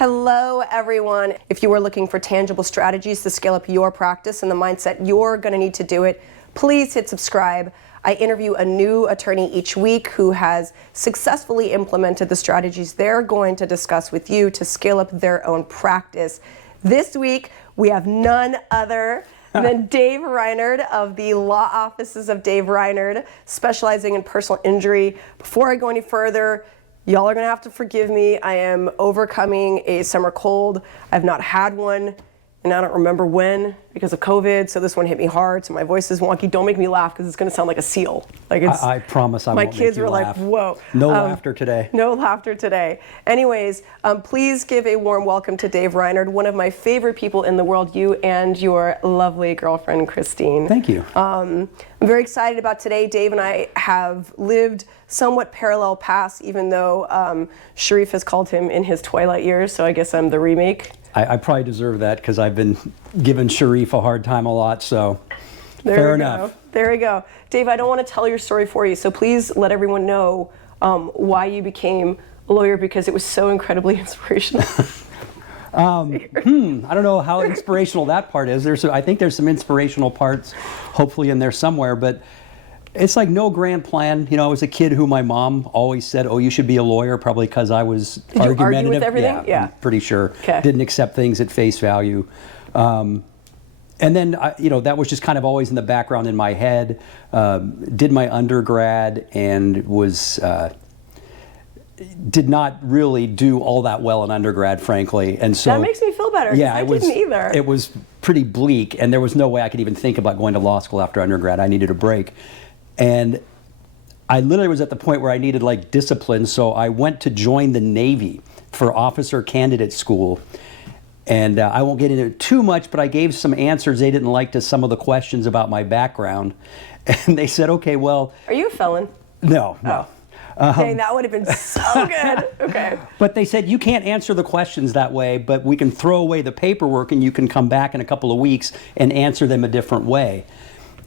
Hello, everyone. If you are looking for tangible strategies to scale up your practice and the mindset you're going to need to do it, please hit subscribe. I interview a new attorney each week who has successfully implemented the strategies they're going to discuss with you to scale up their own practice. This week, we have none other than Dave Reinard of the Law Offices of Dave Reinard, specializing in personal injury. Before I go any further, y'all are gonna have to forgive me. I am overcoming a summer cold. I've not had one, and I don't remember when because of COVID, so this one hit me hard, so my voice is wonky. Don't make me laugh because it's gonna sound like a seal. Like it's, I promise I won't make you laugh. My kids were like, whoa. No laughter today. No laughter today. Anyways, please give a warm welcome to Dave Reinard, one of my favorite people in the world, you and your lovely girlfriend, Christine. Thank you. I'm very excited about today. Dave and I have lived somewhat parallel paths, even though Sharif has called him in his twilight years, so I guess I'm the remake. I probably deserve that because I've been giving Sharif a hard time a lot, so fair enough. There we go. Dave, I don't want to tell your story for you, so please let everyone know why you became a lawyer, because it was so incredibly inspirational. I don't know how inspirational that part is. I think there's some inspirational parts hopefully in there somewhere, but it's like no grand plan. You know, I was a kid who my mom always said, oh, you should be a lawyer, probably because I was argumentative. Did you argue with everything? Yeah, I'm pretty sure. Okay. Didn't accept things at face value. And then, that was just kind of always in the background in my head. Did my undergrad and did not really do all that well in undergrad, frankly. And so that makes me feel better. Yeah, I didn't either. It was pretty bleak, and there was no way I could even think about going to law school after undergrad. I needed a break. And I literally was at the point where I needed like discipline, so I went to join the Navy for officer candidate school. And I won't get into it too much, but I gave some answers they didn't like to some of the questions about my background. And they said, okay, well... Are you a felon? No. Dang, that would have been so good. Okay. But they said, you can't answer the questions that way, but we can throw away the paperwork and you can come back in a couple of weeks and answer them a different way.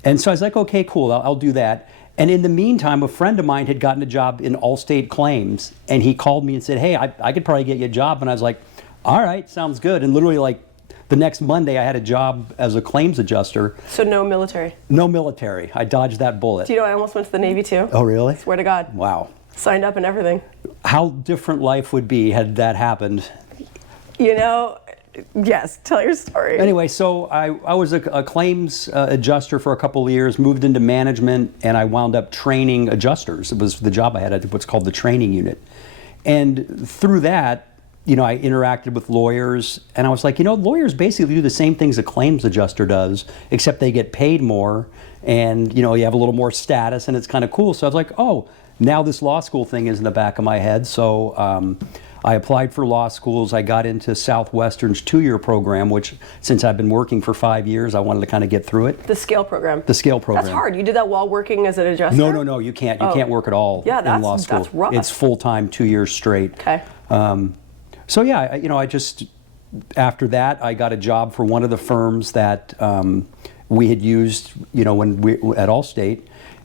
And so I was like, okay, cool, I'll do that. And in the meantime, a friend of mine had gotten a job in Allstate Claims, and he called me and said, hey, I could probably get you a job. And I was like, all right, sounds good. And literally like the next Monday, I had a job as a claims adjuster. So no military? No military. I dodged that bullet. Do you know I almost went to the Navy too? Oh, really? Swear to God. Wow. Signed up and everything. How different life would be had that happened. Yes, tell your story. Anyway, so I was a claims adjuster for a couple of years, moved into management, and I wound up training adjusters. It was the job I had at what's called the training unit. And through that, I interacted with lawyers, and I was like, lawyers basically do the same things a claims adjuster does, except they get paid more, and, you have a little more status, and it's kind of cool. So I was like, oh, now this law school thing is in the back of my head. So I applied for law schools. I got into Southwestern's 2-year program, which since I've been working for 5 years, I wanted to kind of get through it. The scale program. The scale program. That's hard. You did that while working as an adjuster? No, you can't. You can't work at all in law school. That's rough. It's full-time, 2 years straight. Okay. So yeah, I just, after that, I got a job for one of the firms that we had used, when we at Allstate.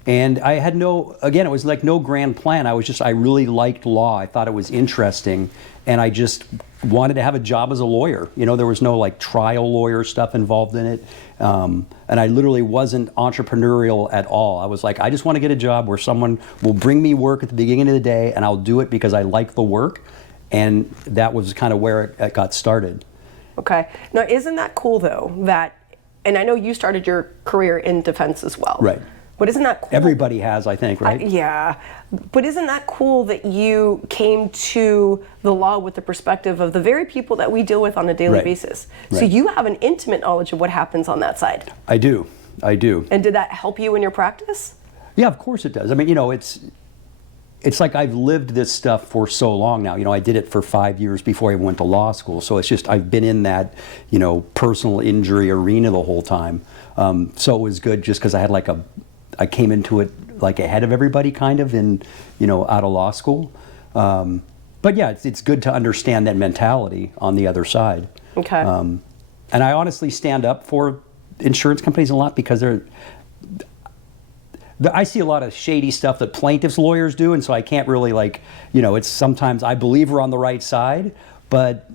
And I had it was like no grand plan. I really liked law. I thought it was interesting. And I just wanted to have a job as a lawyer. There was no like trial lawyer stuff involved in it. And I literally wasn't entrepreneurial at all. I was like, I just want to get a job where someone will bring me work at the beginning of the day and I'll do it because I like the work. And that was kind of where it got started. Okay. Now, isn't that cool though, and I know you started your career in defense as well. Right. But isn't that cool? Everybody has, I think, right? Yeah. But isn't that cool that you came to the law with the perspective of the very people that we deal with on a daily basis? So you have an intimate knowledge of what happens on that side. I do. And did that help you in your practice? Yeah, of course it does. I mean, it's like I've lived this stuff for so long now. I did it for 5 years before I went to law school. So it's just, I've been in that, personal injury arena the whole time. So it was good just because I had I came into it like ahead of everybody kind of out of law school. But yeah, it's good to understand that mentality on the other side. Okay. And I honestly stand up for insurance companies a lot because I see a lot of shady stuff that plaintiffs' lawyers do, and so I can't really it's sometimes I believe we're on the right side, but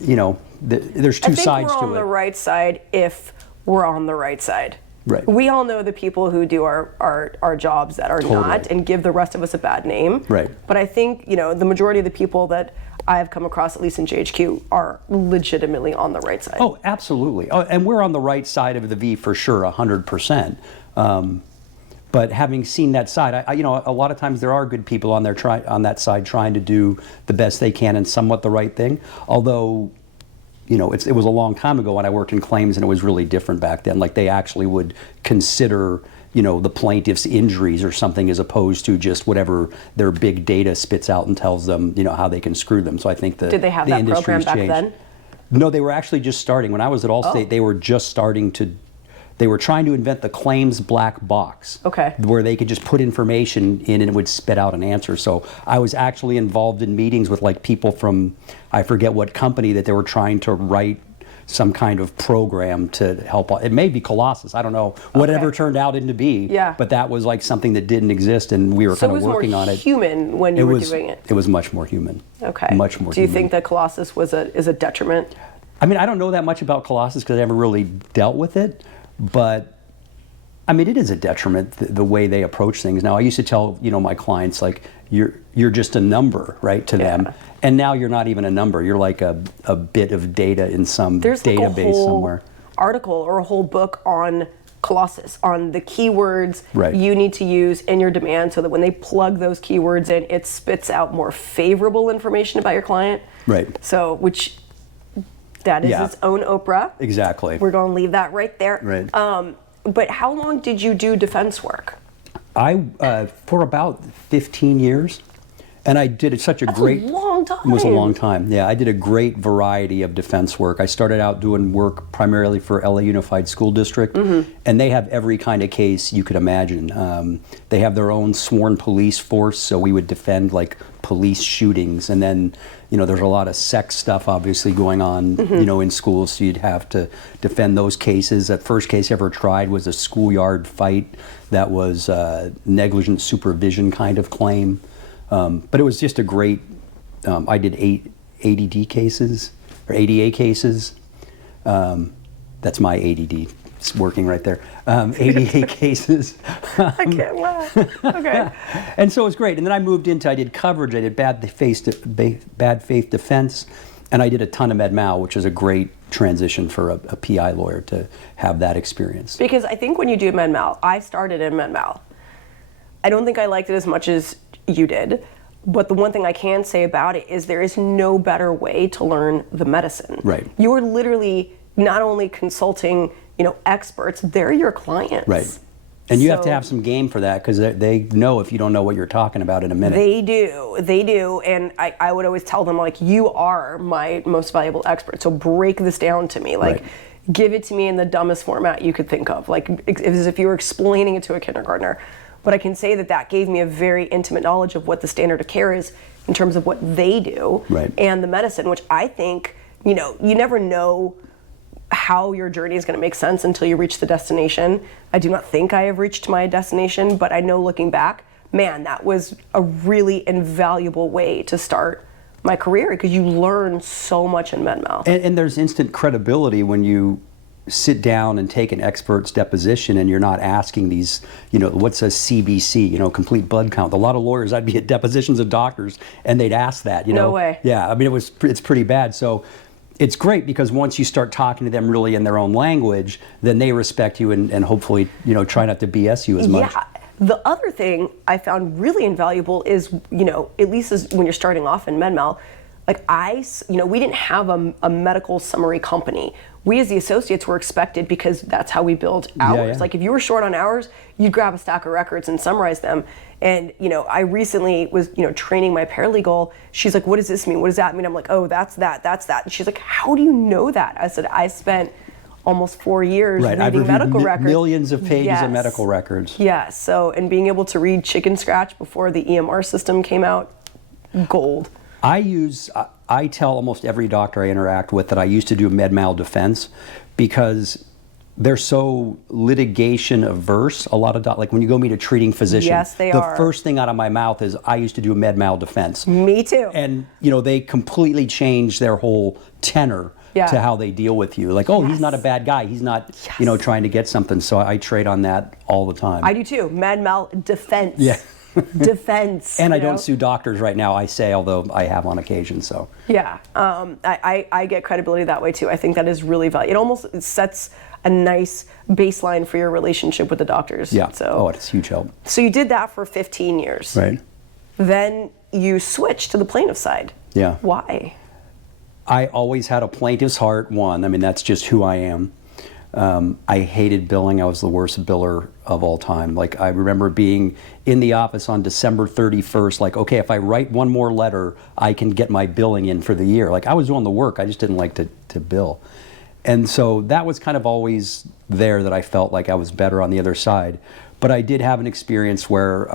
there's I two think sides we're to on it. the right side if we're on the right side. Right. We all know the people who do our jobs that are Totally. not and give the rest of us a bad name. Right. But I think, the majority of the people that I have come across, at least in JHQ, are legitimately on the right side. Oh, absolutely. Oh, and we're on the right side of the V for sure, 100%. But having seen that side, a lot of times there are good people on that side trying to do the best they can and somewhat the right thing. Although, it was a long time ago when I worked in claims, and it was really different back then. Like, they actually would consider, the plaintiff's injuries or something, as opposed to just whatever their big data spits out and tells them, how they can screw them. So I think Did they have that program back then? No, they were actually just starting. When I was at Allstate, they were just starting to. They were trying to invent the claims black box, Okay. where they could just put information in and it would spit out an answer. So I was actually involved in meetings with people from, I forget what company, that they were trying to write some kind of program to help. It may be Colossus, I don't know, whatever it turned out into be. Yeah. But that was something that didn't exist, and we were kind of working on it. So it was more human when you were doing it? It was much more human. Okay. Much more Do you human. think that Colossus is a detriment? I mean, I don't know that much about Colossus because I never really dealt with it. But I mean, it is a detriment the way they approach things. Now, I used to tell my clients, you're just a number, right, to them, and now you're not even a number. You're like a bit of data in some database a whole somewhere. Article or a whole book on Colossus, on the keywords Right. you need to use in your demand, so that when they plug those keywords in, it spits out more favorable information about your client. Right. So, that is its own Oprah. Exactly. We're going to leave that right there. Right. But how long did you do defense work? I for about 15 years. And I did such a great... a long time. It was a long time, yeah. I did a great variety of defense work. I started out doing work primarily for LA Unified School District, and they have every kind of case you could imagine. They have their own sworn police force, so we would defend police shootings, and then there's a lot of sex stuff obviously going on in schools, so you'd have to defend those cases. That first case I ever tried was a schoolyard fight that was negligent supervision kind of claim. But it was just a great, I did 8 ADD cases, or ADA cases. That's my ADD, it's working right there. ADA cases. I can't laugh. Okay. And so it was great. And then I did coverage, I did bad faith defense, and I did a ton of med mal, which is a great transition for a PI lawyer to have that experience. Because I think when you do med mal, I started in med mal. I don't think I liked it as much as you did, but the one thing I can say about it is there is no better way to learn the medicine. Right. You're literally not only consulting, experts, they're your clients. Right. And you have to have some game for that, because they know if you don't know what you're talking about in a minute. They do. And I would always tell them, you are my most valuable expert, so break this down to me. Right. Give it to me in the dumbest format you could think of, as if you were explaining it to a kindergartner. But I can say that gave me a very intimate knowledge of what the standard of care is in terms of what they do, right, and the medicine, which I think, you never know how your journey is going to make sense until you reach the destination. I do not think I have reached my destination, but I know looking back, man, that was a really invaluable way to start my career, because you learn so much in med mal. And there's instant credibility when you sit down and take an expert's deposition and you're not asking these, what's a CBC, complete blood count. A lot of lawyers, I'd be at depositions of doctors and they'd ask that, No way. Yeah, I mean, it's pretty bad. So it's great, because once you start talking to them really in their own language, then they respect you and hopefully, try not to BS you as much. Yeah. The other thing I found really invaluable is, at least when you're starting off in med mal, we didn't have a medical summary company. We as the associates were expected, because that's how we build hours. Yeah. If you were short on hours, you'd grab a stack of records and summarize them. And, I recently was, training my paralegal. She's like, what does this mean? What does that mean? I'm like, oh, that's that. And she's like, how do you know that? I said, I spent almost 4 years reading medical records. Millions of pages Yes. of medical records. Yes. So, and being able to read chicken scratch before the EMR system came out, gold. I tell almost every doctor I interact with that I used to do med mal defense, because they're so litigation averse. A lot of like when you go meet a treating physician, Yes, they the are. first thing out of my mouth is I used to do med mal defense. Me too. And they completely changed their whole tenor to how they deal with you. Like, oh, he's not a bad guy. He's not, trying to get something. So I trade on that all the time. I do too. Med mal defense. Yeah. Defense. And I don't sue doctors right now, I say, although I have on occasion, so. Yeah, I get credibility that way too. I think that is really valuable. It almost sets a nice baseline for your relationship with the doctors. Yeah, So, it's huge help. So you did that for 15 years. Right. Then you switched to the plaintiff side. Yeah. Why? I always had a plaintiff's heart, one. I mean, that's just who I am. I hated billing. I was the worst biller of all time. Like, I remember being in the office on December 31st, like, okay, if I write one more letter, I can get my billing in for the year. Like, I was doing the work. I just didn't like to bill. And so that was kind of always there, that I felt like I was better on the other side. But I did have an experience where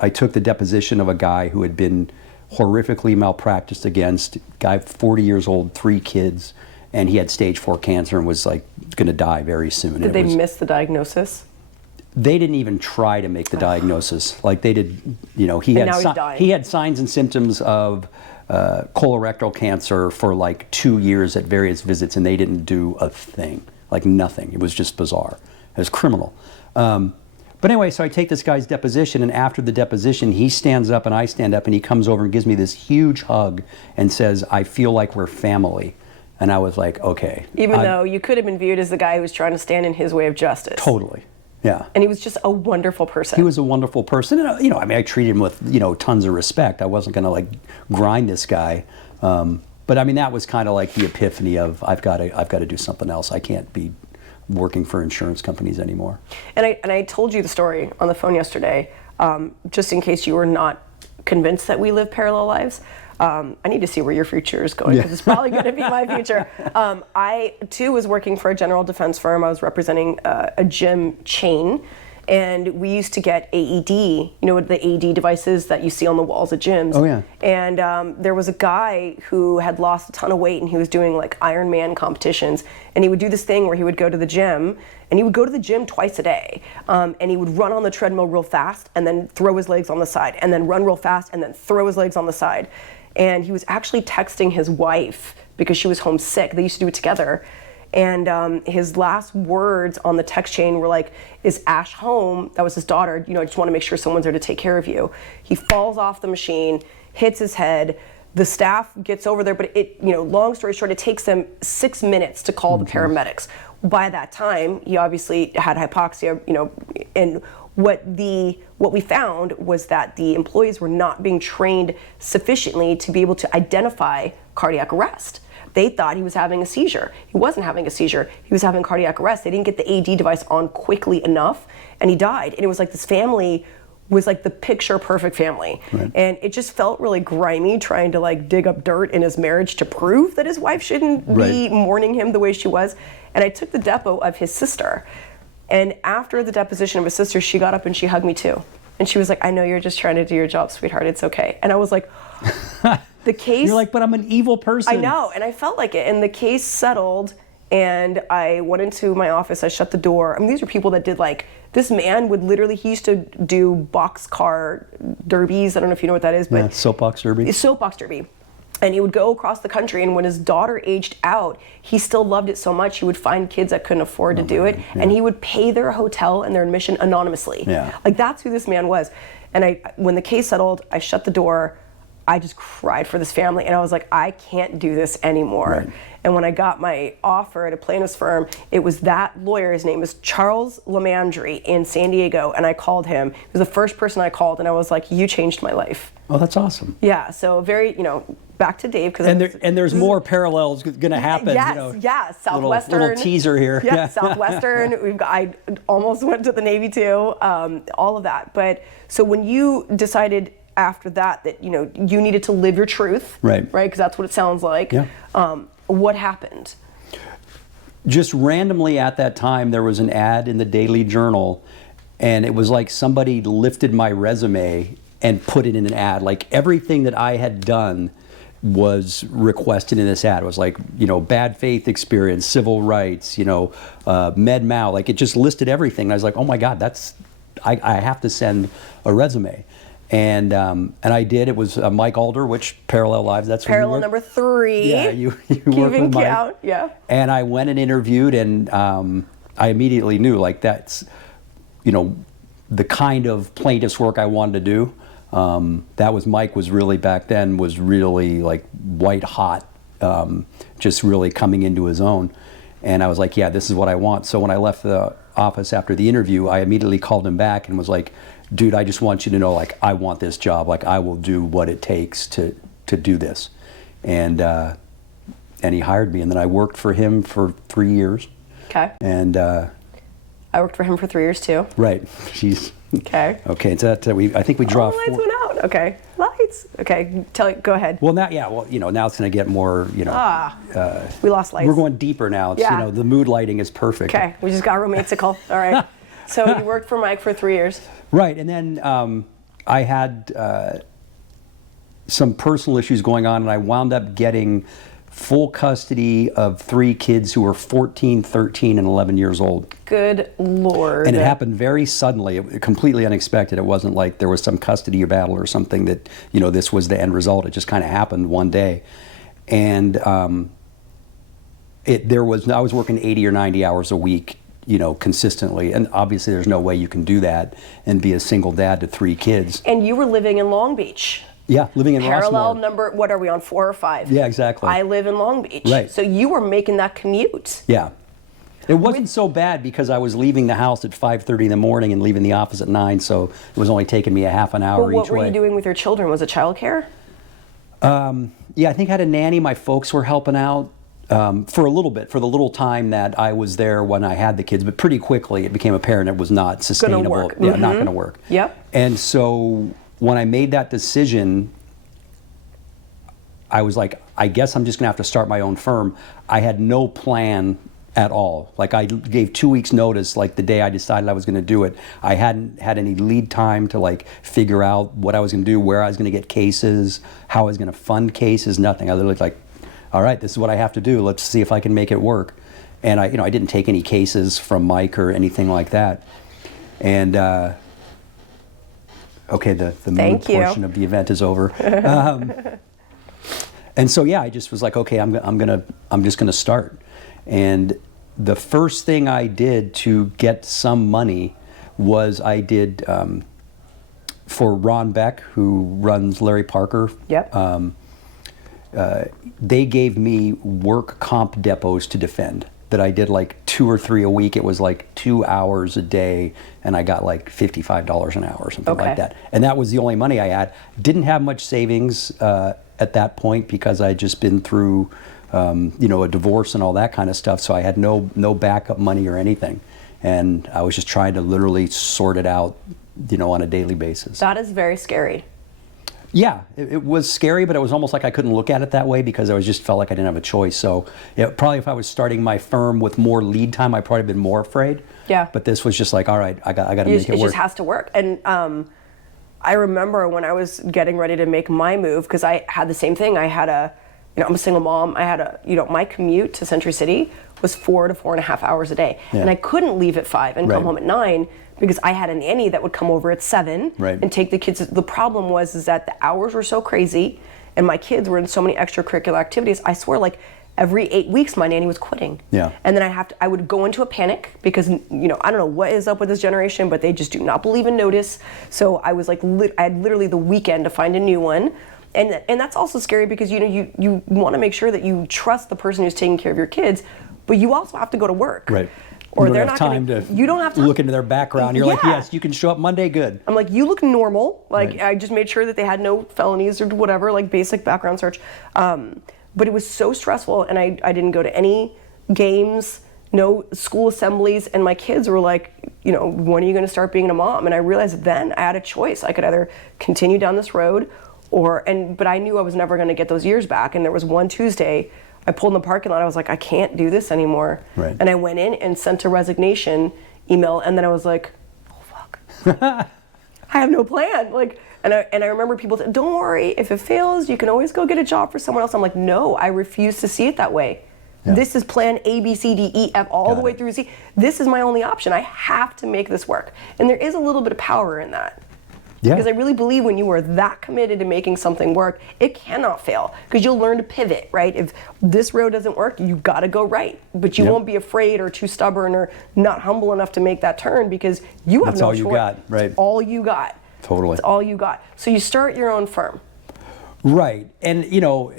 I took the deposition of a guy who had been horrifically malpracticed against, guy 40 years old, 3 kids, and he had stage 4 cancer and was like going to die very soon. Did they miss the diagnosis? They didn't even try to make the diagnosis. Like, they did, he had signs and symptoms of colorectal cancer for like 2 years at various visits, and they didn't do a thing, like nothing. It was just bizarre. It was criminal. But anyway, so I take this guy's deposition, and after the deposition, he stands up and I stand up, and he comes over and gives me this huge hug and says, "I feel like we're family." And I was like, okay. Even though you could have been viewed as the guy who was trying to stand in his way of justice. Totally, yeah. And he was just a wonderful person. He was a wonderful person. And, I treated him with, tons of respect. I wasn't going to, like, grind this guy. But, I mean, that was kind of like the epiphany of, I've got to do something else. I can't be working for insurance companies anymore. And I told you the story on the phone yesterday, just in case you were not convinced that we live parallel lives. I need to see where your future is going, because it's probably going to be my future. I, too, was working for a general defense firm. I was representing a gym chain, and we used to get AED, the AED devices that you see on the walls of gyms. Oh, yeah. And there was a guy who had lost a ton of weight, and he was doing, like, Ironman competitions, and he would do this thing where he would go to the gym, and he would go to the gym twice a day, and he would run on the treadmill real fast, and then throw his legs on the side, and then run real fast, and then throw his legs on the side. And he was actually texting his wife because she was homesick. They used to do it together. And his last words on the text chain were like, "Is Ash home?" That was his daughter. I just want to make sure someone's there to take care of you. He falls off the machine, hits his head. The staff gets over there, but long story short, it takes them 6 minutes to call the paramedics. By that time, he obviously had hypoxia, and what we found was that the employees were not being trained sufficiently to be able to identify cardiac arrest. They thought he was having a seizure. He wasn't having a seizure. He was having cardiac arrest. They didn't get the AD device on quickly enough, and he died. And it was like this family was like the picture perfect family. Right. And it just felt really grimy trying to like dig up dirt in his marriage to prove that his wife shouldn't be mourning him the way she was. And I took the depo of his sister. And after the deposition of his sister, she got up and she hugged me too. And she was like, "I know you're just trying to do your job, sweetheart. It's okay." And I was like, the case... You're like, but I'm an evil person. I know, and I felt like it. And the case settled, and I went into my office, I shut the door. I mean, these are people that did like, this man would literally, he used to do boxcar derbies. I don't know if you know what that is, but... Soapbox derby. Soapbox derby. And he would go across the country, and when his daughter aged out, he still loved it so much, he would find kids that couldn't afford to do it, and he would pay their hotel and their admission anonymously. Yeah. Like, that's who this man was. And when the case settled, I shut the door, I just cried for this family, and I was like, I can't do this anymore. Right. And when I got my offer at a plaintiff's firm, it was that lawyer, his name is Charles Lamandry in San Diego, and I called him. He was the first person I called, and I was like, "You changed my life." Oh, that's awesome. Yeah, so very, back to Dave. And there's more parallels going to happen. Yes, Southwestern. Little teaser here. Yeah, Southwestern. I almost went to the Navy too. All of that. But so when you decided after that you needed to live your truth, right? Because that's what it sounds like. Yeah. What happened? Just randomly at that time, there was an ad in the Daily Journal, and it was like somebody lifted my resume and put it in an ad. Like everything that I had done was requested in this ad. It was like, bad faith experience, civil rights, med mal. Like, it just listed everything. And I was like, oh my God, I have to send a resume. And I did. It was Mike Alder, which Parallel Lives. That's Parallel number 3. Yeah, you worked Keeping with Mike. count. Yeah. And I went and interviewed, and I immediately knew, like, that's, the kind of plaintiff's work I wanted to do. That was Mike was really back then was really like white hot, just really coming into his own. And I was like, yeah, this is what I want. So when I left the office after the interview, I immediately called him back and was like, dude, I just want you to know, like, I want this job. Like, I will do what it takes to do this. And he hired me, and then I worked for him for 3 years. Okay. And I worked for him for 3 years too. right, she's Okay. okay. So that I think we draw. Oh, the lights went out. Okay. Lights. Okay. Go ahead. Well, now, yeah. Well, now it's going to get more. We lost lights. We're going deeper now. It's, Yeah. the mood lighting is perfect. Okay. We just got romantical. All right. So you worked for Mike for 3 years. Right, and then I had some personal issues going on, and I wound up getting full custody of 3 kids who were 14, 13, and 11 years old. Good Lord. And it happened very suddenly, completely unexpected. It wasn't like there was some custody battle or something that, this was the end result. It just kind of happened one day. And I was working 80 or 90 hours a week, consistently. And obviously there's no way you can do that and be a single dad to 3 kids. And you were living in Long Beach. Yeah, living in Parallel Rossmore. number, what are we on, 4 or 5? Yeah, exactly. I live in Long Beach. Right. So you were making that commute. Yeah. It wasn't so bad because I was leaving the house at 5:30 in the morning and leaving the office at 9, so it was only taking me a half an hour But what each were way. you doing with your children? Was it childcare? Yeah, I think I had a nanny. My folks were helping out for a little bit, for the little time that I was there when I had the kids, but pretty quickly it became apparent it was not sustainable. Work. Yeah, not going to work. Yep. And so when I made that decision, I was like, I guess I'm just going to have to start my own firm. I had no plan at all. Like, I gave 2 weeks notice, like the day I decided I was going to do it. I hadn't had any lead time to like figure out what I was going to do, where I was going to get cases, how I was going to fund cases, nothing. I literally like, all right, this is what I have to do. Let's see if I can make it work. And I didn't take any cases from Mike or anything like that. And okay, the mood portion of the event is over. And so, yeah, I just was like, okay, I'm just gonna start. And the first thing I did to get some money was I did for Ron Beck, who runs Larry Parker. Yep. They gave me work comp depots to defend that I did like 2 or 3 a week. It was like 2 hours a day, and I got like $55 an hour or something like that. And that was the only money I had. Didn't have much savings at that point because I'd just been through, a divorce and all that kind of stuff. So I had no backup money or anything, and I was just trying to literally sort it out, on a daily basis. That is very scary. Yeah, it was scary, but it was almost like I couldn't look at it that way because I just felt like I didn't have a choice. So probably if I was starting my firm with more lead time, I'd probably been more afraid. Yeah. But this was just like, all right, I got to make it work. It just has to work. And I remember when I was getting ready to make my move, because I had the same thing. I had I'm a single mom. I had my commute to Century City was 4 to 4.5 hours a day. Yeah. And I couldn't leave at 5 and come home at 9 because I had a nanny that would come over at 7 and take the kids. The problem was that the hours were so crazy and my kids were in so many extracurricular activities. I swear, like, every 8 weeks my nanny was quitting. Yeah. And then I would go into a panic because, I don't know what is up with this generation, but they just do not believe in notice. So I was like, I had literally the weekend to find a new one. And that's also scary because, you want to make sure that you trust the person who's taking care of your kids, but you also have to go to work. Right. Or you don't they're have not time gonna, to you don't have to look into their background. You're like, yes, you can show up Monday, good. I'm like, you look normal. Like, Right. I just made sure that they had no felonies or whatever, like basic background search. But it was so stressful, and I didn't go to any games, no school assemblies, and my kids were like, when are you going to start being a mom? And I realized then I had a choice. I could either continue down this road but I knew I was never going to get those years back. And there was one Tuesday, I pulled in the parking lot. I was like, I can't do this anymore. Right. And I went in and sent a resignation email. And then I was like, oh, fuck. I have no plan. Like, and I remember people saying, don't worry, if it fails, you can always go get a job for someone else. I'm like, no, I refuse to see it that way. Yeah. This is plan A, B, C, D, E, F, all the way through Z. This is my only option. I have to make this work. And there is a little bit of power in that. Yeah. Because I really believe when you are that committed to making something work, it cannot fail. Because you'll learn to pivot, right? If this road doesn't work, you got to go right. But you won't be afraid or too stubborn or not humble enough to make that turn because you have no choice. That's all you got, right? It's all you got. Totally. It's all you got. So you start your own firm. Right. And, you know,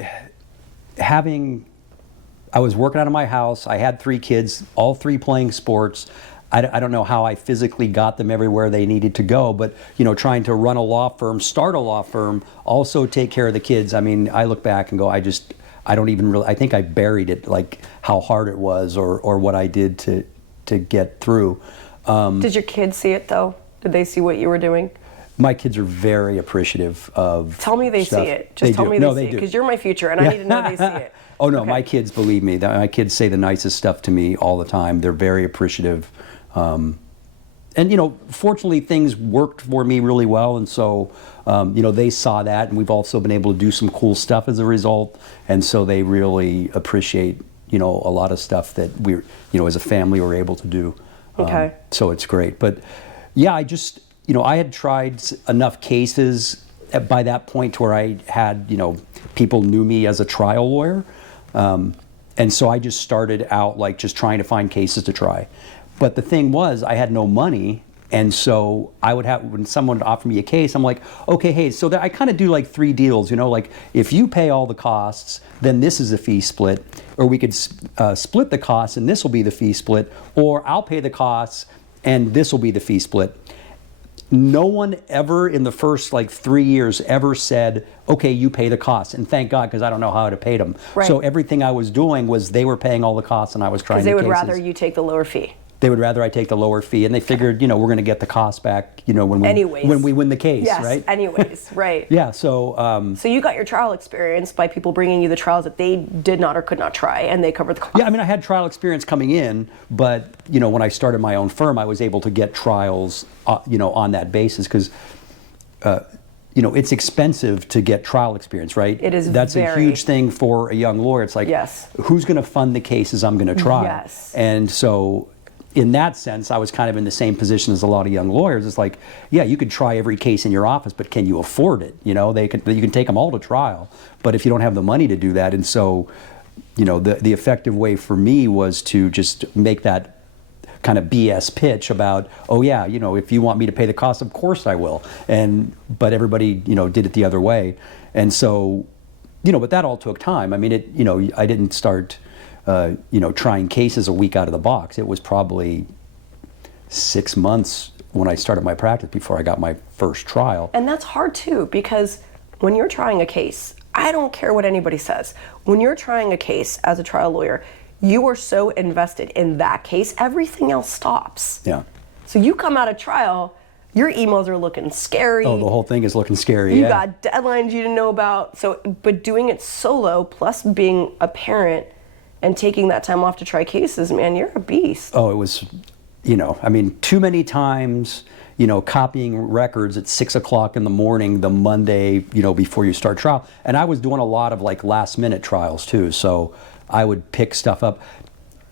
I was working out of my house. I had 3 kids, all 3 playing sports. I don't know how I physically got them everywhere they needed to go, but, you know, trying to run a law firm, start a law firm, also take care of the kids. I mean, I look back and go, I don't even really, I think I buried it, like how hard it was or what I did to get through. Did your kids see it though? Did they see what you were doing? My kids are very appreciative of Tell me they stuff. see it. Just tell me they see it, because you're my future and I need to know they see it. Oh no, my kids, believe me, my kids say the nicest stuff to me all the time. They're very appreciative. And, you know, fortunately things worked for me really well, and so, you know, they saw that, and we've also been able to do some cool stuff as a result, and so they really appreciate, you know, a lot of stuff that we're, you know, as a family we're able to do. Okay. So it's great. But yeah, you know, I had tried enough cases by that point to where I had, you know, people knew me as a trial lawyer. And so I just started out like just trying to find cases to try. But the thing was, I had no money. And so I would have, when someone would offer me a case, I'm like, okay, hey, so I kind of do like 3 deals, you know, like if you pay all the costs, then this is a fee split, or we could split the costs and this will be the fee split, or I'll pay the costs and this will be the fee split. No one ever in the first like 3 years ever said, okay, you pay the costs. And thank God, because I don't know how to pay them. Right. So everything I was doing was they were paying all the costs and I was trying to. Because they would rather you take the lower fee. They would rather I take the lower fee, and they figured, you know, we're going to get the cost back, you know, when we win the case, yes, right? Anyways, right. Yeah, so. So you got your trial experience by people bringing you the trials that they did not or could not try, and they covered the cost. Yeah, I mean, I had trial experience coming in, but, you know, when I started my own firm, I was able to get trials, you know, on that basis, because, you know, it's expensive to get trial experience, right? It is. That's a huge thing for a young lawyer. It's like, yes, who's going to fund the cases I'm going to try? Yes. And so, in that sense, I was kind of in the same position as a lot of young lawyers. It's like, yeah, you could try every case in your office, but can you afford it? You know, you can take them all to trial, but if you don't have the money to do that, and so, you know, the effective way for me was to just make that kind of BS pitch about, oh yeah, you know, if you want me to pay the cost, of course I will. But everybody, you know, did it the other way, and so, you know, but that all took time. I mean, you know, I didn't start. You know, trying cases a week out of the box. It was probably 6 months when I started my practice before I got my first trial. And that's hard too, because when you're trying a case, I don't care what anybody says. When you're trying a case as a trial lawyer, you are so invested in that case, everything else stops. Yeah. So you come out of trial, your emails are looking scary. Oh, the whole thing is looking scary. You got deadlines you didn't know about. So, but doing it solo, plus being a parent, and taking that time off to try cases, man, you're a beast. Oh, it was, you know, I mean, too many times, you know, copying records at 6 o'clock in the morning, the Monday, you know, before you start trial. And I was doing a lot of like last minute trials too. So I would pick stuff up.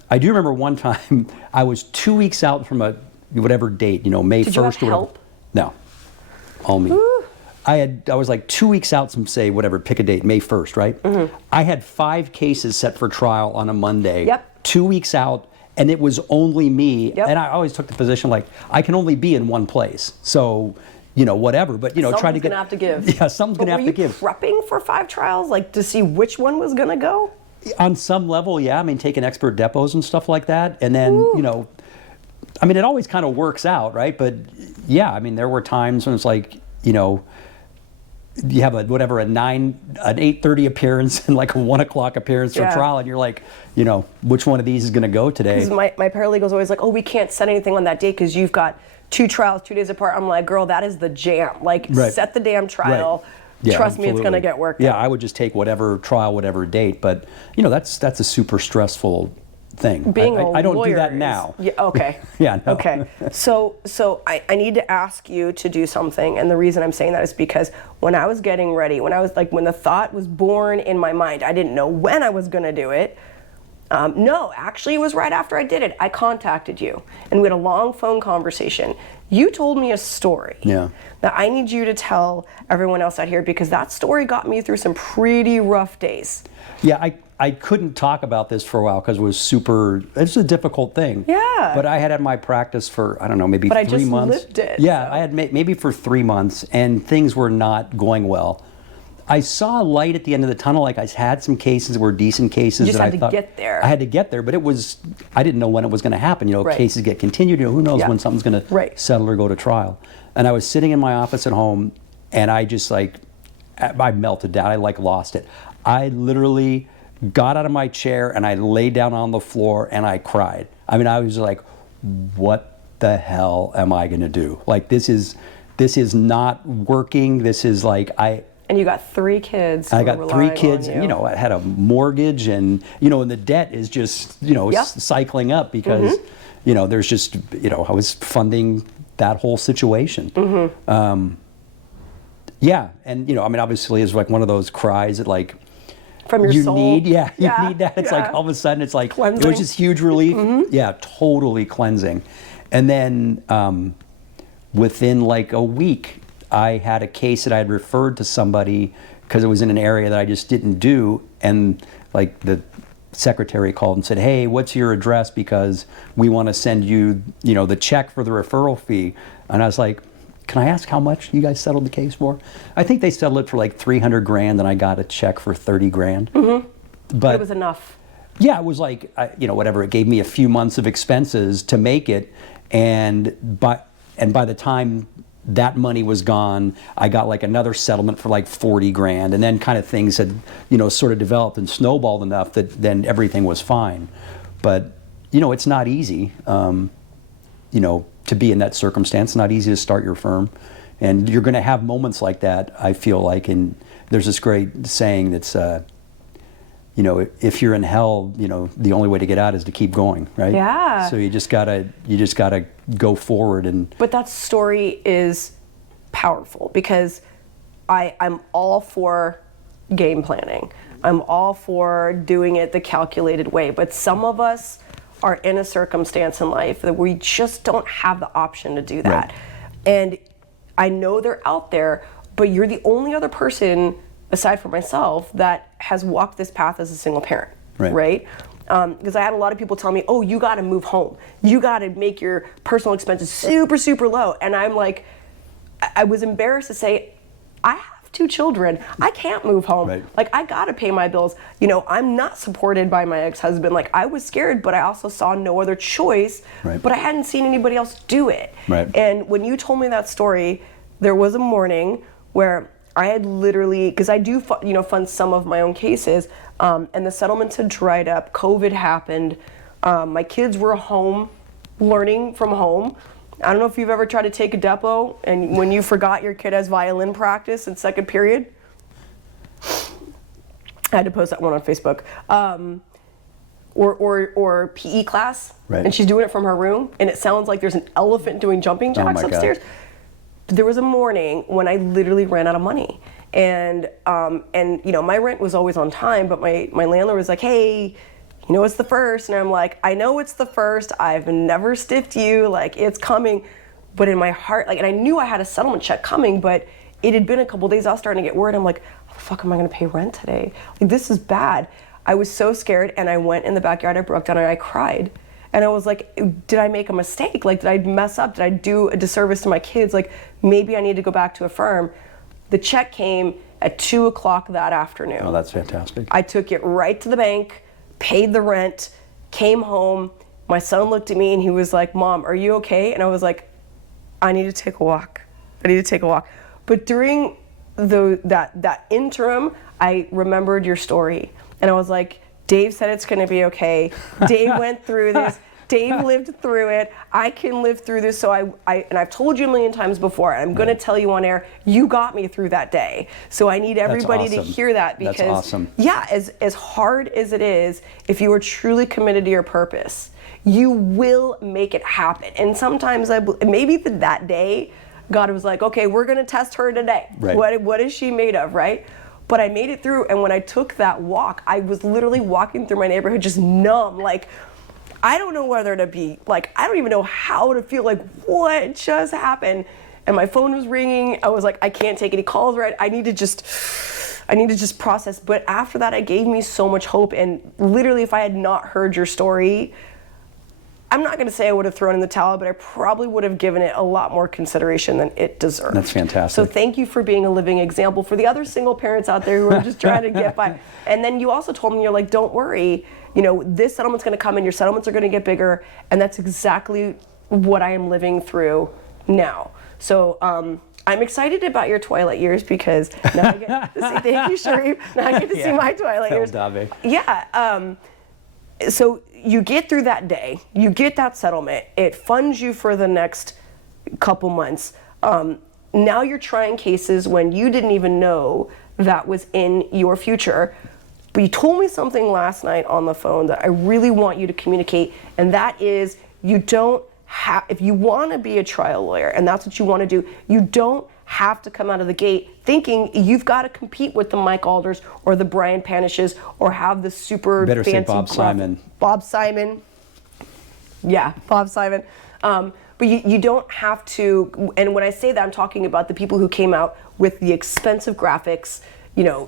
I do remember one time I was 2 weeks out from a whatever date, you know, May 1st. Did you have help? No, all me. Ooh. I was like 2 weeks out from, say, whatever, pick a date, May 1st, right? Mm-hmm. I had 5 cases set for trial on a Monday. Yep. 2 weeks out, and it was only me. Yep. And I always took the position like, I can only be in one place. So, you know, whatever. But, you know, try to get. Something's going to have to give. Yeah, something's going to have to give. Were you prepping for 5 trials, like to see which one was going to go? On some level, yeah. I mean, taking expert depots and stuff like that. And then, you know, I mean, it always kind of works out, right? But, yeah, I mean, there were times when it's like, you know, you have an 8:30 appearance and like a 1 o'clock appearance for trial, and you're like, you know, which one of these is going to go today? Because my paralegal's always like, oh, we can't set anything on that date because you've got 2 trials 2 days apart. I'm like, girl, that is the jam. Like, set the damn trial. Right. Yeah, trust me, it's going to get worked out. Yeah, I would just take whatever trial, whatever date. But, you know, that's a super stressful thing. Being I don't do that is- now. Yeah, okay. Yeah, no. Okay. So I need to ask you to do something, and the reason I'm saying that is because when I was getting ready, when the thought was born in my mind, I didn't know when I was going to do it. No, actually, it was right after I did it. I contacted you, and we had a long phone conversation. You told me a story that I need you to tell everyone else out here, because that story got me through some pretty rough days. Yeah, I couldn't talk about this for a while because it's a difficult thing. Yeah. But I had my practice for, I don't know, maybe But 3 months. I just lived it. Yeah, so. I had maybe for 3 months, and things were not going well. I saw a light at the end of the tunnel. Like, I had some cases that were decent cases. You just that had I to thought, get there. I had to get there, but I didn't know when it was going to happen. Right. Cases get continued. Who knows Yeah. when something's going to Right. settle or go to trial. And I was sitting in my office at home, and I just I melted down. I lost it. I literally got out of my chair and I laid down on the floor and I cried. I mean, I was like, what the hell am I going to do? Like, this is not working. This is And you got 3 kids. I who got were 3 relying kids, on and I had a mortgage, and and the debt is just cycling up because there's just I was funding that whole situation. Yeah, and I mean, obviously, it's like one of those cries that from your you soul. need, you need that. It's like all of a sudden, it's like Cleansing. it was just huge relief. Yeah, totally cleansing. And then within a week, I had a case that I had referred to somebody because it was in an area that I just didn't do, and the secretary called and said, "Hey, what's your address? Because we want to send you, the check for the referral fee." And I was like, "Can I ask how much you guys settled the case for?" I think they settled it for $300,000, and I got a check for $30,000. But it was enough. Yeah, it was whatever. It gave me a few months of expenses to make it, and by the time that money was gone, I got another settlement for $40,000, and then kind of things had sort of developed and snowballed enough that then everything was fine. But it's not easy. To be in that circumstance. It's not easy to start your firm, and you're going to have moments like that, I feel like. And there's this great saying that's if you're in hell, the only way to get out is to keep going, right? Yeah. So you just gotta go forward. But that story is powerful because I'm all for game planning. I'm all for doing it the calculated way. But some of us are in a circumstance in life that we just don't have the option to do that. Right. And I know they're out there, but you're the only other person, aside from myself, that has walked this path as a single parent, right? Because I had a lot of people tell me, "Oh, you got to move home. You got to make your personal expenses super, super low." And I'm like, I was embarrassed to say, I have 2 children. I can't move home. Right. I got to pay my bills. I'm not supported by my ex-husband. I was scared, but I also saw no other choice. Right. But I hadn't seen anybody else do it. Right. And when you told me that story, there was a morning where I had literally, because I do fund some of my own cases, and the settlements had dried up. COVID happened. My kids were home, learning from home. I don't know if you've ever tried to take a depo and when you forgot your kid has violin practice in second period. I had to post that one on Facebook. Or PE class, and she's doing it from her room, and it sounds like there's an elephant doing jumping jacks upstairs. There was a morning when I literally ran out of money, and my rent was always on time, but my landlord was like, "Hey, it's the first," and I'm like, "I know it's the first. I've never stiffed you. It's coming," but in my heart, and I knew I had a settlement check coming, but it had been a couple days. I was starting to get worried. I'm like, "How the fuck am I going to pay rent today? This is bad." I was so scared, and I went in the backyard. I broke down and I cried. And I was like, did I make a mistake? Did I mess up? Did I do a disservice to my kids? Maybe I need to go back to a firm. The check came at 2:00 that afternoon. Oh, that's fantastic. I took it right to the bank, paid the rent, came home. My son looked at me and he was like, "Mom, are you okay?" And I was like, "I need to take a walk. I need to take a walk." But during that interim, I remembered your story. And I was like, Dave said it's going to be okay. Dave went through this. Dave lived through it. I can live through this. So and I've told you a million times before, and I'm going to tell you on air, you got me through that day. So I need everybody to hear that, because that's awesome. Yeah, as hard as it is, if you are truly committed to your purpose, you will make it happen. And sometimes maybe that day, God was like, okay, we're going to test her today. Right. What is she made of, right? But I made it through, and when I took that walk, I was literally walking through my neighborhood just numb, like, I don't know whether to be, like, I don't even know how to feel, like, what just happened? And my phone was ringing. I was like, I can't take any calls, right? I need to just process. But after that, it gave me so much hope. And literally, if I had not heard your story, I'm not going to say I would have thrown in the towel, but I probably would have given it a lot more consideration than it deserved. That's fantastic. So thank you for being a living example for the other single parents out there who are just trying to get by. And then you also told me, you're like, don't worry, this settlement's going to come and your settlements are going to get bigger. And that's exactly what I am living through now. So I'm excited about your twilight years, because now I get to see, thank you, Sharif, now I get to see my twilight years. Yeah. So you get through that day, you get that settlement, it funds you for the next couple months. Now you're trying cases when you didn't even know that was in your future. But you told me something last night on the phone that I really want you to communicate, and that is, if you want to be a trial lawyer and that's what you want to do, you don't have to come out of the gate thinking you've got to compete with the Mike Alders or the Brian Panishes or have the super Better fancy say Bob Simon. Bob Simon. Yeah, Bob Simon. But you don't have to, and when I say that, I'm talking about the people who came out with the expensive graphics,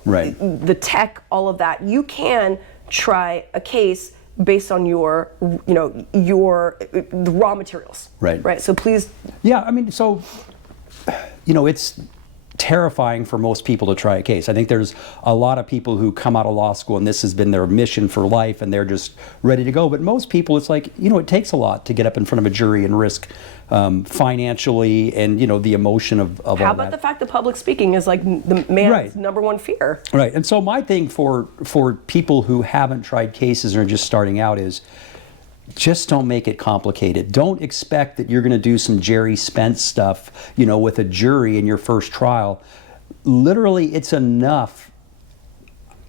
right. the tech, all of that. You can try a case based on your the raw materials. Right. So please. Yeah, I mean, so, it's terrifying for most people to try a case. I think there's a lot of people who come out of law school and this has been their mission for life and they're just ready to go. But most people, it's like, it takes a lot to get up in front of a jury and risk financially and, the emotion of all that. How about the fact that public speaking is like the man's number one fear? Right. And so my thing for people who haven't tried cases or are just starting out is, just don't make it complicated. Don't expect that you're going to do some Jerry Spence stuff, with a jury in your first trial. Literally, it's enough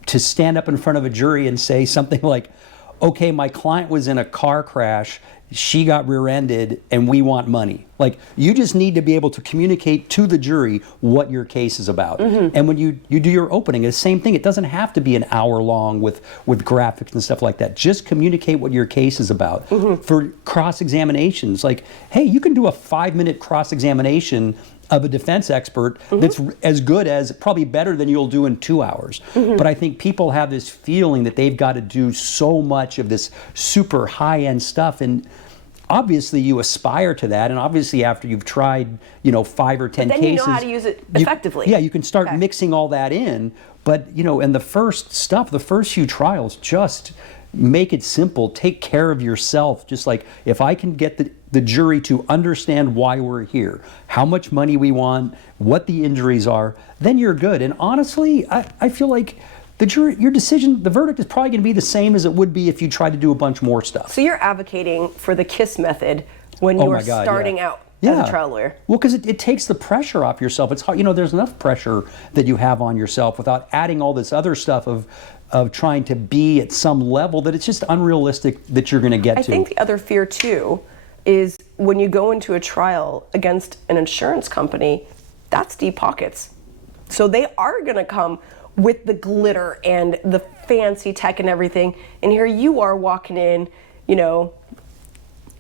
to stand up in front of a jury and say something like, okay, my client was in a car crash, she got rear-ended, and we want money. Like, you just need to be able to communicate to the jury what your case is about. Mm-hmm. And when you do your opening, it's the same thing. It doesn't have to be an hour long with graphics and stuff like that. Just communicate what your case is about. Mm-hmm. For cross-examinations, like, hey, you can do a 5-minute cross-examination of a defense expert that's as good as, probably better than you'll do in 2 hours. Mm-hmm. But I think people have this feeling that they've got to do so much of this super high-end stuff, and obviously you aspire to that, and obviously after you've tried 5 or 10 but then cases, you know how to use it effectively. You can start mixing all that in. But and the first few trials, just make it simple. Take care of yourself. Just like, if I can get the jury to understand why we're here, how much money we want, what the injuries are, then you're good. And honestly, I feel like the jury, your decision, the verdict is probably going to be the same as it would be if you tried to do a bunch more stuff. So you're advocating for the KISS method when you're starting out as a trial lawyer. Well, because it takes the pressure off yourself. It's hard, there's enough pressure that you have on yourself without adding all this other stuff of trying to be at some level that it's just unrealistic that you're going to get to. I think the other fear too is when you go into a trial against an insurance company, that's deep pockets. So they are going to come with the glitter and the fancy tech and everything, and here you are walking in, in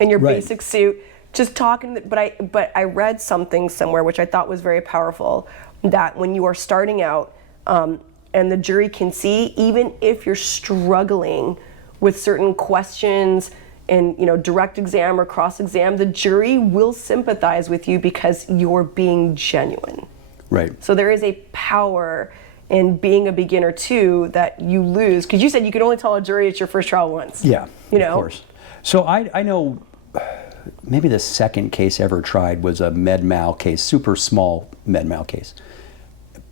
your basic suit, just talking. But I read something somewhere which I thought was very powerful, that when you are starting out, and the jury can see, even if you're struggling with certain questions in direct exam or cross exam, the jury will sympathize with you because you're being genuine. Right. So there is a power in being a beginner too that you lose, because you said you could only tell a jury it's your first trial once. Yeah, of course. So I know maybe the second case I ever tried was a med mal case, super small med mal case.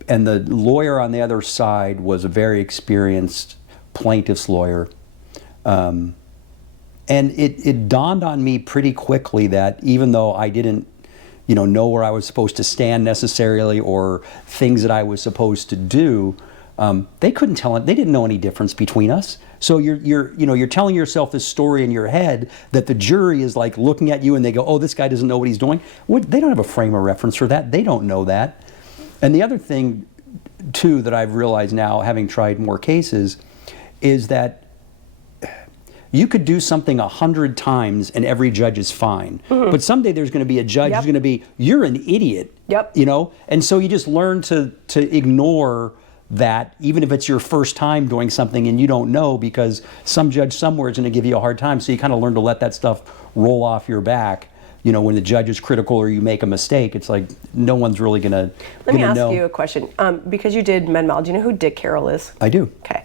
And the lawyer on the other side was a very experienced plaintiff's lawyer. And And it dawned on me pretty quickly that even though I didn't, know where I was supposed to stand necessarily, or things that I was supposed to do, they couldn't tell it. They didn't know any difference between us. So you're telling yourself this story in your head that the jury is like looking at you and they go, oh, this guy doesn't know what he's doing. They don't have a frame of reference for that. They don't know that. And the other thing, too, that I've realized now, having tried more cases, is that you could do something 100 times and every judge is fine. Mm-hmm. But someday there's going to be a judge who's going to be, you're an idiot. Yep. And so you just learn to ignore that, even if it's your first time doing something and you don't know, because some judge somewhere is going to give you a hard time. So you kind of learn to let that stuff roll off your back. When the judge is critical or you make a mistake, it's like no one's really going to know. Let me ask you a question. Because you did Med Mal, do you know who Dick Carroll is? I do. Okay.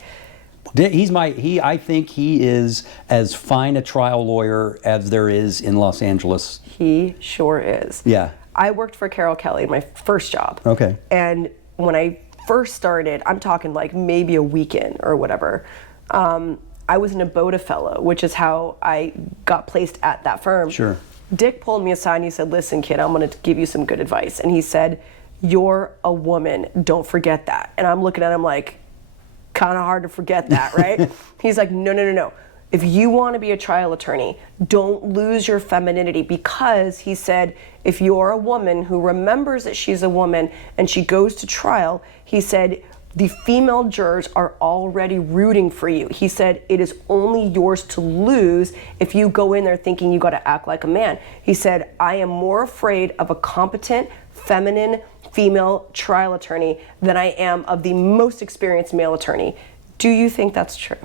I think he is as fine a trial lawyer as there is in Los Angeles. He sure is. Yeah. I worked for Carroll Kelly, my first job. Okay. And when I first started, I'm talking like maybe a weekend or whatever, I was an ABOTA fellow, which is how I got placed at that firm. Sure. Dick pulled me aside and he said, listen, kid, I'm going to give you some good advice. And he said, you're a woman. Don't forget that. And I'm looking at him like, kind of hard to forget that, right? He's like, no. If you want to be a trial attorney, don't lose your femininity, because he said, if you're a woman who remembers that she's a woman and she goes to trial, he said, the female jurors are already rooting for you. He said, it is only yours to lose if you go in there thinking you got to act like a man. He said, I am more afraid of a competent, feminine, female trial attorney than I am of the most experienced male attorney. Do you think that's true?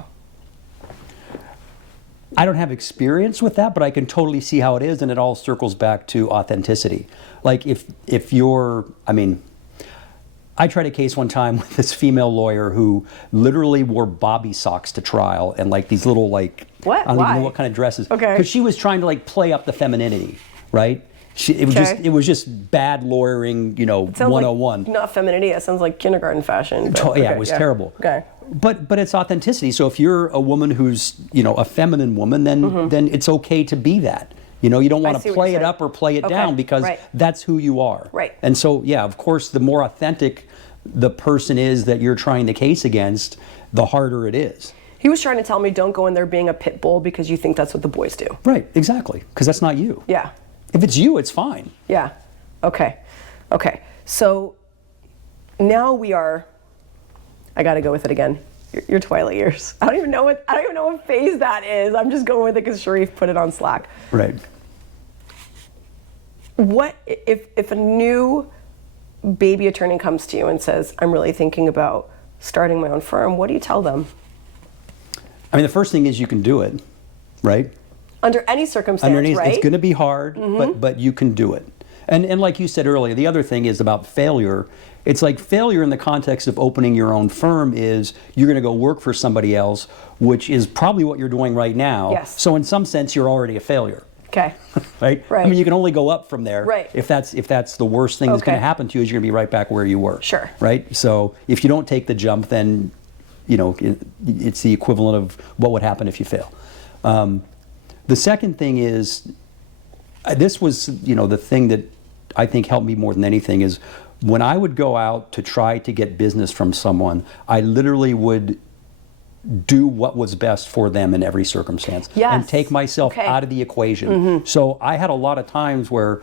I don't have experience with that, but I can totally see how it is, and it all circles back to authenticity. Like if you're, I tried a case one time with this female lawyer who literally wore bobby socks to trial and like these little like, what? I don't Why? even know what kind of dresses. Okay. Because she was trying to like play up the femininity, right? It was just bad lawyering, 101. Like not femininity, it sounds like kindergarten fashion. But, yeah, it was terrible. Okay. But it's authenticity. So if you're a woman who's, a feminine woman, then it's okay to be that. You don't want to play it up or play it down, because that's who you are. Right. And so, yeah, of course, the more authentic the person is that you're trying the case against, the harder it is. He was trying to tell me, don't go in there being a pit bull because you think that's what the boys do. Right, exactly, because that's not you. Yeah. If it's you, it's fine. Yeah. Okay. So now we are, I got to go with it again. Your twilight years. I don't even know what phase that is. I'm just going with it because Sharif put it on Slack. Right. What if a new baby attorney comes to you and says, I'm really thinking about starting my own firm, what do you tell them? The first thing is you can do it, right? Under any circumstance, right? It's going to be hard, but you can do it. And like you said earlier, the other thing is about failure. It's like failure in the context of opening your own firm is you're going to go work for somebody else, which is probably what you're doing right now. Yes. So in some sense, you're already a failure. Okay. Right? You can only go up from there. Right. If that's the worst thing that's going to happen to you, is you're going to be right back where you were. Sure. Right? So if you don't take the jump, then it's the equivalent of what would happen if you fail. The second thing is, this was, the thing that I think helped me more than anything is when I would go out to try to get business from someone, I literally would do what was best for them in every circumstance. Yes. And take myself out of the equation. So I had a lot of times where,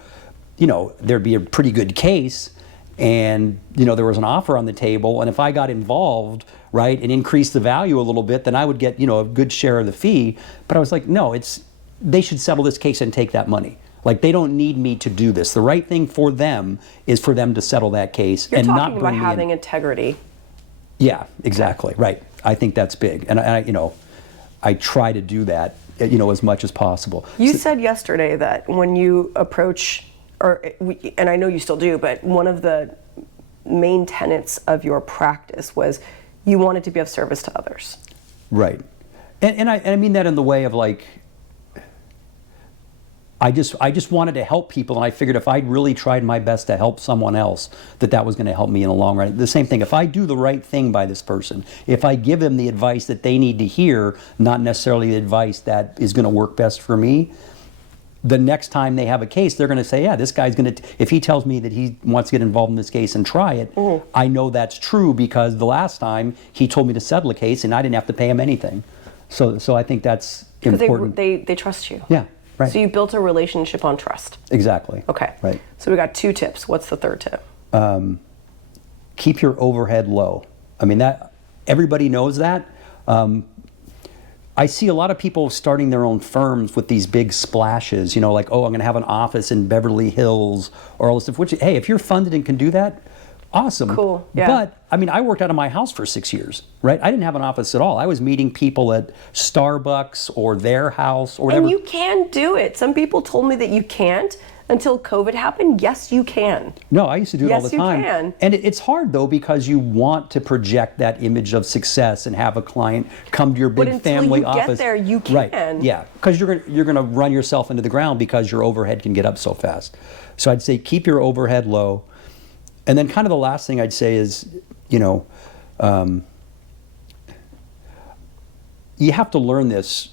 there'd be a pretty good case and, there was an offer on the table, and if I got involved, right, and increased the value a little bit, then I would get, a good share of the fee. But I was like, no, they should settle this case and take that money. Like, they don't need me to do this. The right thing for them is for them to settle that case and not bring me in. You're talking about having integrity. Yeah, exactly. Right. I think that's big. And I try to do that, as much as possible. You said yesterday that when you approach, and I know you still do, but one of the main tenets of your practice was you wanted to be of service to others. Right. And I mean that in the way of like, I just wanted to help people, and I figured if I really tried my best to help someone else, that was going to help me in the long run. The same thing, if I do the right thing by this person, if I give them the advice that they need to hear, not necessarily the advice that is going to work best for me, the next time they have a case, they're going to say, yeah, this guy's going to, if he tells me that he wants to get involved in this case and try it, I know that's true because the last time he told me to settle a case and I didn't have to pay him anything. So I think that's important. Because they trust you. Yeah. Right. So you built a relationship on trust. Exactly. Okay. Right. So we got 2 tips. What's the third tip? Keep your overhead low. I mean, that everybody knows that. I see a lot of people starting their own firms with these big splashes, like, oh, I'm going to have an office in Beverly Hills or all this stuff, which, hey, if you're funded and can do that, awesome. Cool. Yeah. But, I mean, I worked out of my house for 6 years, right? I didn't have an office at all. I was meeting people at Starbucks or their house or whatever. And you can do it. Some people told me that you can't until COVID happened. Yes, you can. No, I used to do it all the time. Yes, you can. And it's hard, though, because you want to project that image of success and have a client come to your big family office. But until you get there, you can. Right, yeah, because you're going to run yourself into the ground because your overhead can get up so fast. So I'd say keep your overhead low. And then kind of the last thing I'd say is, you have to learn this,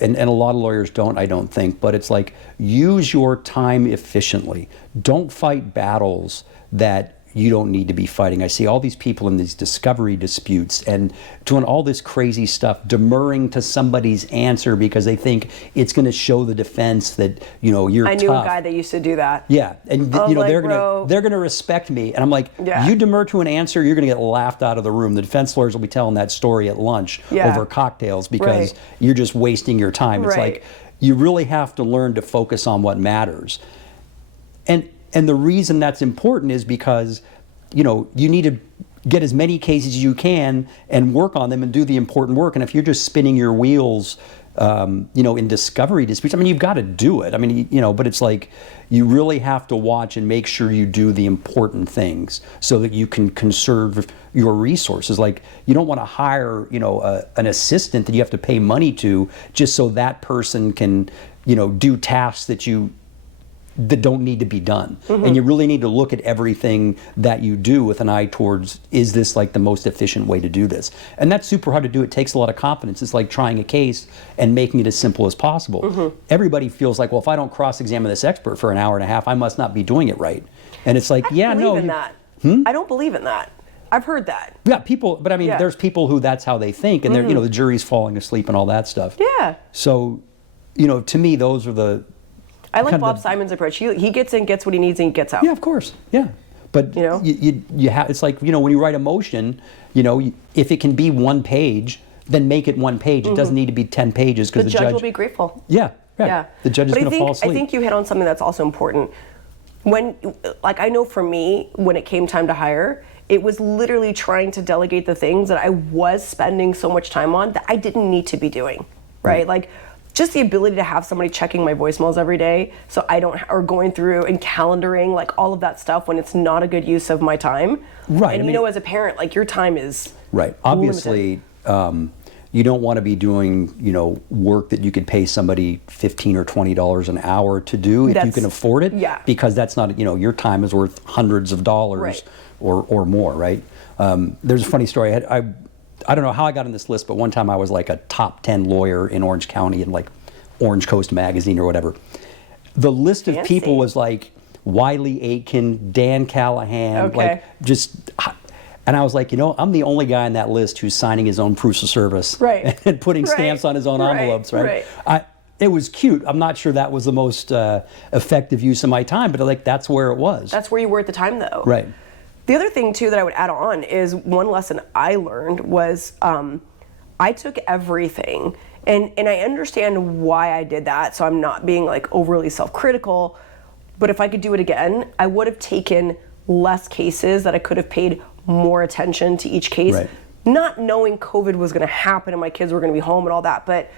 and a lot of lawyers don't, I don't think, but it's like, use your time efficiently. Don't fight battles that you don't need to be fighting. I see all these people in these discovery disputes and doing all this crazy stuff, demurring to somebody's answer because they think it's going to show the defense that, you're tough. I knew a guy that used to do that. Yeah, and they're going to respect me. And I'm like, you demur to an answer, you're going to get laughed out of the room. The defense lawyers will be telling that story at lunch over cocktails because you're just wasting your time. It's like, you really have to learn to focus on what matters. And the reason that's important is because, you need to get as many cases as you can and work on them and do the important work. And if you're just spinning your wheels, in discovery disputes, I mean, you've got to do it. I mean, but it's like you really have to watch and make sure you do the important things so that you can conserve your resources. Like, you don't want to hire, an assistant that you have to pay money to just so that person can, do tasks that don't need to be done. And you really need to look at everything that you do with an eye towards, is this like the most efficient way to do this? And that's super hard to do. It takes a lot of confidence. It's like trying a case and making it as simple as possible. Everybody feels like, well, if I don't cross-examine this expert for an hour and a half, I must not be doing it right. And it's like, I don't believe in that. I've heard that. Yeah, people, but I mean, there's people who that's how they think, and they're, the jury's falling asleep and all that stuff. Yeah. So, to me, those are the... I like Bob Simon's approach. He gets in, gets what he needs, and he gets out. Yeah, of course. Yeah, but you have. It's like when you write a motion, if it can be 1 page, then make it 1 page. It doesn't need to be 10 pages because the judge will be grateful. Yeah. The judge is going to fall asleep. I think you hit on something that's also important. I know for me, when it came time to hire, it was literally trying to delegate the things that I was spending so much time on that I didn't need to be doing. Right? Like, just the ability to have somebody checking my voicemails every day so I don't, or going through and calendaring, like all of that stuff when it's not a good use of my time. Right. And as a parent, like, your time is Obviously, you don't want to be doing, work that you could pay somebody $15 or $20 an hour to do if you can afford it. Yeah. Because that's not, your time is worth hundreds of dollars or more, right? There's a funny story. I don't know how I got on this list, but one time I was like a top 10 lawyer in Orange County in like Orange Coast Magazine or whatever. The list of people was like Wiley Aitken, Dan Callahan, and I was like, I'm the only guy on that list who's signing his own proofs of service and putting stamps on his own envelopes, it was cute. I'm not sure that was the most effective use of my time, but that's where it was. That's where you were at the time, though. Right. The other thing, too, that I would add on is one lesson I learned was I took everything, and I understand why I did that, so I'm not being like overly self-critical, but if I could do it again, I would have taken less cases that I could have paid more attention to each case, not knowing COVID was going to happen and my kids were going to be home and all that, but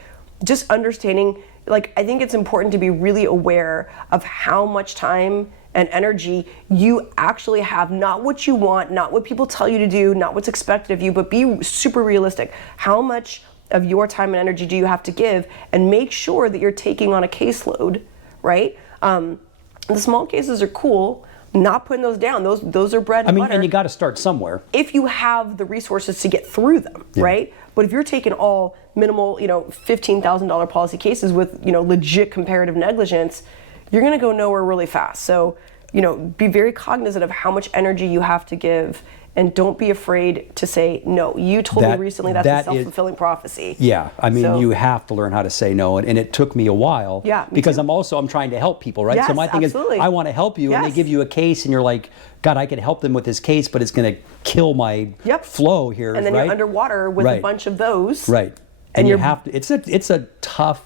just understanding, I think it's important to be really aware of how much time and energy you actually have, not what you want, not what people tell you to do, not what's expected of you, but be super realistic. How much of your time and energy do you have to give, and make sure that you're taking on a caseload, right? The small cases are cool. Not putting those down. Those are bread and butter. And you got to start somewhere. If you have the resources to get through them, right? But if you're taking all minimal, $15,000 policy cases with, legit comparative negligence, you're going to go nowhere really fast. So, be very cognizant of how much energy you have to give, and don't be afraid to say no. You told me recently that's a self-fulfilling prophecy. Yeah, you have to learn how to say no, and it took me a while. Yeah, because I'm trying to help people, right? Yes, so my thing absolutely. is, I want to help you, and they give you a case, and you're like, God, I can help them with this case, but it's going to kill my flow here, and then right? you're underwater with a bunch of those, right? And you have to. It's a tough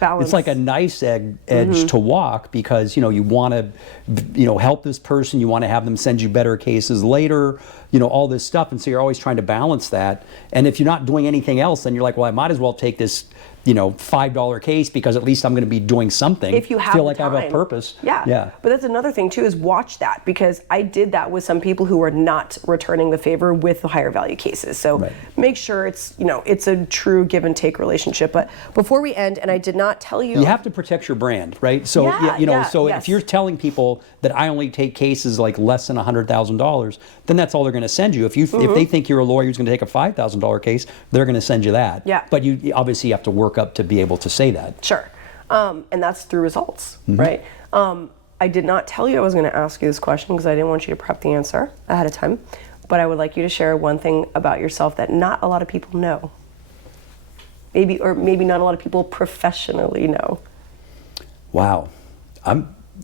balance. It's like a nice edge to walk, because you want to help this person, you want to have them send you better cases later, all this stuff, and so you're always trying to balance that. And if you're not doing anything else, then you're like, well, I might as well take this $5 case, because at least I'm going to be doing something. If you have feel the like time. I have a purpose. Yeah. But that's another thing too, is watch that, because I did that with some people who are not returning the favor with the higher value cases. So make sure it's it's a true give and take relationship. But before we end, and I did not tell you, you have to protect your brand, right? So if you're telling people that I only take cases like less than $100,000, then that's all they're going to send you. If they think you're a lawyer who's going to take a $5,000 case, they're going to send you that. Yeah. But you obviously have to work up to be able to say that. Sure. And that's through results, right? I did not tell you I was going to ask you this question, because I didn't want you to prep the answer ahead of time. But I would like you to share one thing about yourself that not a lot of people know. Maybe not a lot of people professionally know. Wow.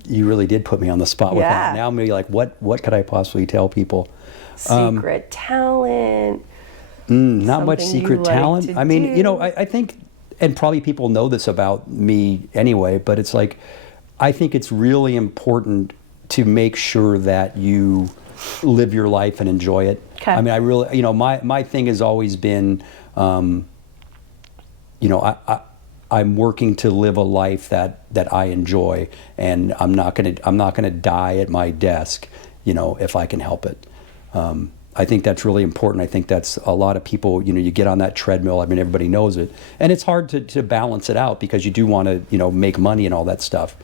You really did put me on the spot with that. Now I'm going to be like, what could I possibly tell people? Secret talent. Not much secret talent. I think, and probably people know this about me anyway, but it's like, I think it's really important to make sure that you live your life and enjoy it. Okay. I really, my thing has always been, I'm working to live a life that I enjoy, and I'm not gonna die at my desk, if I can help it. I think that's really important. I think that's a lot of people, you get on that treadmill. Everybody knows it. And it's hard to balance it out, because you do want to, make money and all that stuff.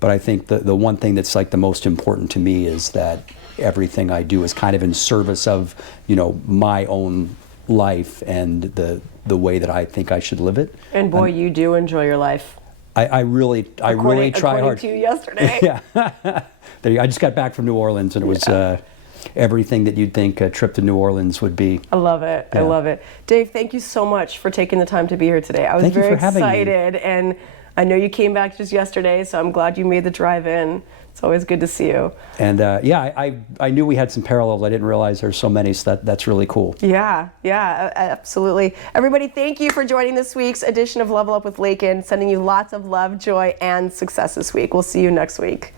But I think the one thing that's like the most important to me is that everything I do is kind of in service of, my own life and the way that I think I should live it. And boy, you do enjoy your life. I really try hard. According to you yesterday. Yeah. I just got back from New Orleans, and it was everything that you'd think a trip to New Orleans would be. I love it. I love it. Dave, thank you so much for taking the time to be here today. I was very excited, and I know you came back just yesterday, so I'm glad you made the drive in. It's always good to see you. And I knew we had some parallels. I didn't realize there's so many, so that's really cool. Yeah, absolutely. Everybody, thank you for joining this week's edition of Level Up with Laiken. Sending you lots of love, joy, and success this week. We'll see you next week.